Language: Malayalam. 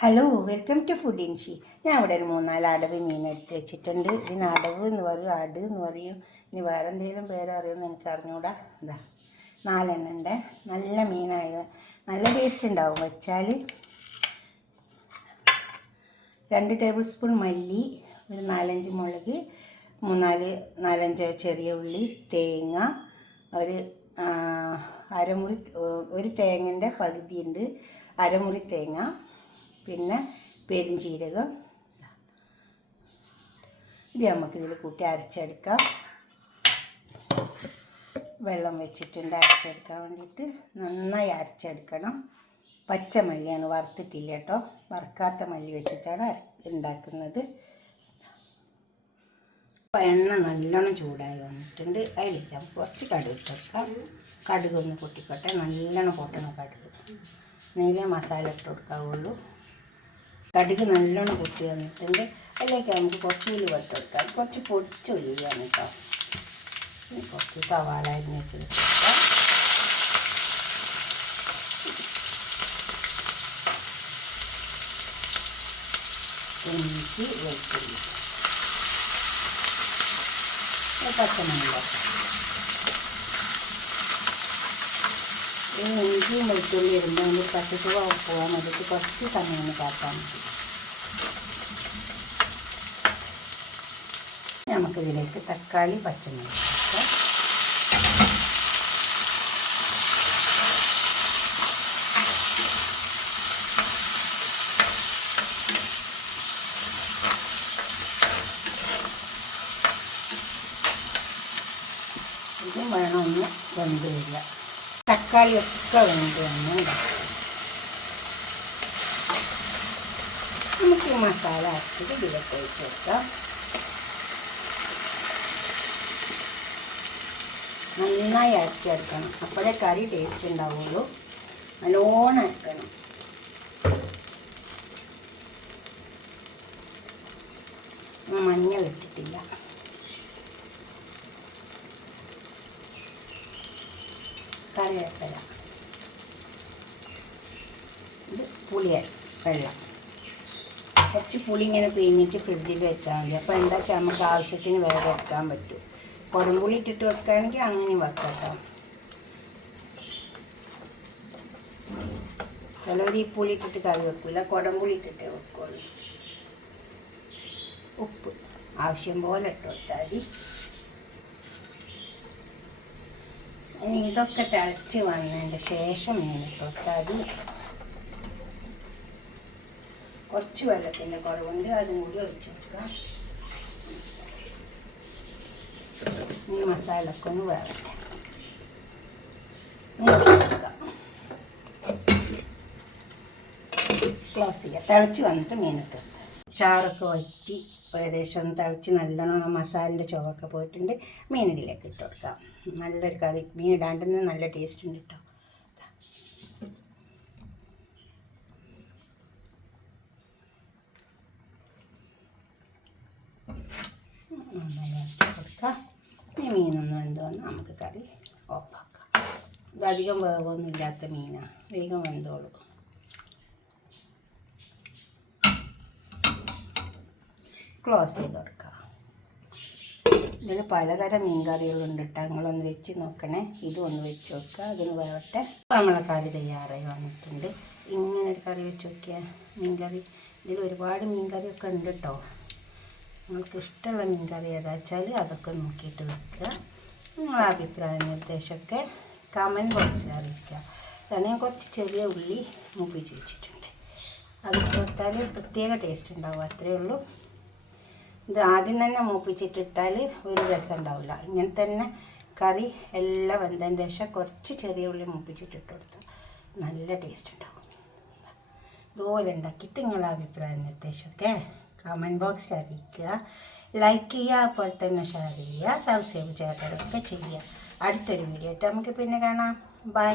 ഹലോ, വെൽക്കം ടു ഫുഡ് ഇൻഷി. ഞാൻ ഇവിടെ ഒരു 3-4 അടവ് മീൻ എടുത്ത് വെച്ചിട്ടുണ്ട്. ഇതിന് അടവ് എന്ന് പറയും, അട് എന്ന് പറയും, ഇനി വേറെ എന്തെങ്കിലും പേരറിയുമെന്ന് എനിക്ക് അറിഞ്ഞൂടാ. ഇതാ 4 എണ്ണം ഉണ്ട്. നല്ല മീനായത്, നല്ല ടേസ്റ്റ് ഉണ്ടാവും വെച്ചാൽ. 2 ടേബിൾ സ്പൂൺ മല്ലി, ഒരു 4-5 മുളക്, 4-5 ചെറിയ ഉള്ളി, തേങ്ങ, ഒരു അരമുറി, ഒരു തേങ്ങൻ്റെ പകുതിയുണ്ട്, അരമുറി തേങ്ങ, പിന്നെ പെരുംജീരകം. ഇത് നമുക്കിതിൽ കൂട്ടി അരച്ചെടുക്കാം. വെള്ളം വെച്ചിട്ടുണ്ട് അരച്ചെടുക്കാൻ വേണ്ടിയിട്ട്. നന്നായി അരച്ചെടുക്കണം. പച്ചമല്ലിയാണ്, വറുത്തിട്ടില്ല കേട്ടോ, വറുക്കാത്ത മല്ലി വെച്ചിട്ടാണ് ഉണ്ടാക്കുന്നത്. എണ്ണ നല്ലോണം ചൂടായി വന്നിട്ടുണ്ട്. അതിലേക്ക് നമുക്ക് കുറച്ച് കടുക് ഇട്ടെടുക്കാം. കടുകൊന്ന് പൊട്ടിക്കോട്ടെ, നല്ലോണം പൊട്ടണം കടുക്. നെയ്യിലെ മസാല ഇട്ട് കൊടുക്കാവുള്ളൂ. കടുക് നല്ലോണം പൊട്ടി വന്നിട്ടുണ്ട്. അതിലേക്ക് നമുക്ക് കുറച്ച് ഉള്ളി വറുത്തെടുക്കാം. കുറച്ച് പൊടിച്ച ഉള്ളിയാണ് കേട്ടോ. കുറച്ച് സവാള അരിഞ്ഞ് വെച്ചെടുക്കാം. ഇഞ്ചി, വെളുത്തുള്ളി, പച്ചമുളക്. ഈ ഇഞ്ചിയും വെളുത്തുള്ളി ഇടുമ്പോൾ പച്ചച്ചുവ പോകാൻ വേണ്ടിയിട്ട് കുറച്ച് സമയം കാത്താൽ മതി. നമുക്കിതിലേക്ക് തക്കാളി, പച്ചമുളക്, ഇത് വേണമെന്ന് വെന്ത് വരിക. തക്കാളിയൊക്കെ വെന്ത് വന്ന് നമുക്ക് ഈ മസാല അരച്ചിട്ട് ഇതിലേക്ക് ഒഴിച്ച് കൊടുക്കാം. നന്നായി അരച്ചെടുക്കണം, അപ്പോഴേ കറി ടേസ്റ്റ് ഉണ്ടാവുള്ളൂ. നല്ലോണം അരക്കണം. മഞ്ഞൾ ഇട്ടിട്ടില്ല. കറിവേപ്പില, ഇത് പുളിയായി വെള്ളം. കുറച്ച് പുളി ഇങ്ങനെ പിഴിഞ്ഞിട്ട് ഫ്രിഡ്ജിൽ വെച്ചാൽ മതി. അപ്പോൾ എന്താ വെച്ചാൽ നമുക്ക് ആവശ്യത്തിന് വേറെ എടുക്കാൻ പറ്റും. കുടംപുളി ഇട്ടിട്ട് വെക്കുകയാണെങ്കിൽ അങ്ങനെയും വെക്കട്ടോ. ചിലവർ ഈ പുളി ഇട്ടിട്ട് കറി വെക്കില്ല, കുടംപുളി ഇട്ടിട്ടേ വെക്കുള്ളൂ. ഉപ്പ് ആവശ്യം പോലെ ഇട്ട് കൊടുത്താൽ മതി. ഇനി ഇതൊക്കെ തിളച്ച് വന്നതിൻ്റെ ശേഷം മീൻ ഇട്ട് കൊടുത്താൽ മതി. കുറച്ച് വെള്ളത്തിൻ്റെ കുറവുണ്ട്, അതും കൂടി ഒഴിച്ച് കൊടുക്കാം. ഈ മസാലയൊക്കെ ഒന്ന് വേറട്ടെ. ക്ലോസ് ചെയ്യുക. തിളച്ച് വന്നിട്ട് മീനിട്ട് ചാറൊക്കെ വറ്റി ഏകദേശം തിളച്ച് നല്ലോണം ആ മസാലൻ്റെ ചുവക്കെ പോയിട്ടുണ്ട്. മീൻ ഇതിലേക്ക് ഇട്ട് കൊടുക്കാം. നല്ലൊരു കറി, മീൻ ഇടാണ്ട് തന്നെ നല്ല ടേസ്റ്റ് ഉണ്ട് കേട്ടോ. കൊടുക്കാം. ഈ മീനൊന്നും എന്ത് വന്നാൽ നമുക്ക് കറി ഓഫാക്കാം. ഇതധികം വേവൊന്നും ഇല്ലാത്ത മീനാണ്, വേഗം വെന്തോളൂ. ക്ലോസ് ചെയ്ത് കൊടുക്കാം. ഇതിൽ പലതരം മീൻ കറികളുണ്ട് കേട്ടോ, നിങ്ങളൊന്ന് വെച്ച് നോക്കണേ. ഇതും ഒന്ന് വെച്ച് നോക്കുക, അതൊന്ന് വേവട്ടെ. നമ്മളെ കറി തയ്യാറായി വന്നിട്ടുണ്ട്. ഇങ്ങനൊരു കറി വെച്ച് നോക്കിയാൽ മീൻ കറി. ഇതിൽ ഒരുപാട് മീൻ കറിയൊക്കെ ഉണ്ട് കേട്ടോ. നിങ്ങൾക്ക് ഇഷ്ടമുള്ള മീൻ കറി ഏതാ വെച്ചാൽ അതൊക്കെ നോക്കിയിട്ട് വെക്കുക. നിങ്ങളെ അഭിപ്രായ നിർദ്ദേശമൊക്കെ കമൻറ്റ് ബോക്സിൽ അറിയിക്കുക. കാരണം ഞാൻ കുറച്ച് ചെറിയ ഉള്ളി മൂപ്പിച്ച് വെച്ചിട്ടുണ്ട്, അത് കൊടുത്താൽ പ്രത്യേക ടേസ്റ്റ് ഉണ്ടാവും, അത്രയേ ഉള്ളൂ. ഇത് ആദ്യം തന്നെ മൂപ്പിച്ചിട്ടിട്ടാൽ ഒരു രസം ഉണ്ടാവില്ല. ഇങ്ങനെ തന്നെ കറി എല്ലാം വെന്തതിൻ്റെ ശേഷം കുറച്ച് ചെറിയ ഉള്ളി മൂപ്പിച്ചിട്ടിട്ട് കൊടുത്താൽ നല്ല ടേസ്റ്റ് ഉണ്ടാവും. ഇതുപോലെ ഉണ്ടാക്കിയിട്ട് നിങ്ങളുടെ അഭിപ്രായ നിർദ്ദേശമൊക്കെ കമൻറ്റ് ബോക്സിൽ അറിയിക്കുക. ലൈക്ക് ചെയ്യുക, അതുപോലെ തന്നെ ഷെയർ ചെയ്യുക, സബ്സ്ക്രൈബ് ചെയ്യാത്തവരൊക്കെ ചെയ്യുക. അടുത്തൊരു വീഡിയോ ആയിട്ട് നമുക്ക് പിന്നെ കാണാം. ബൈ.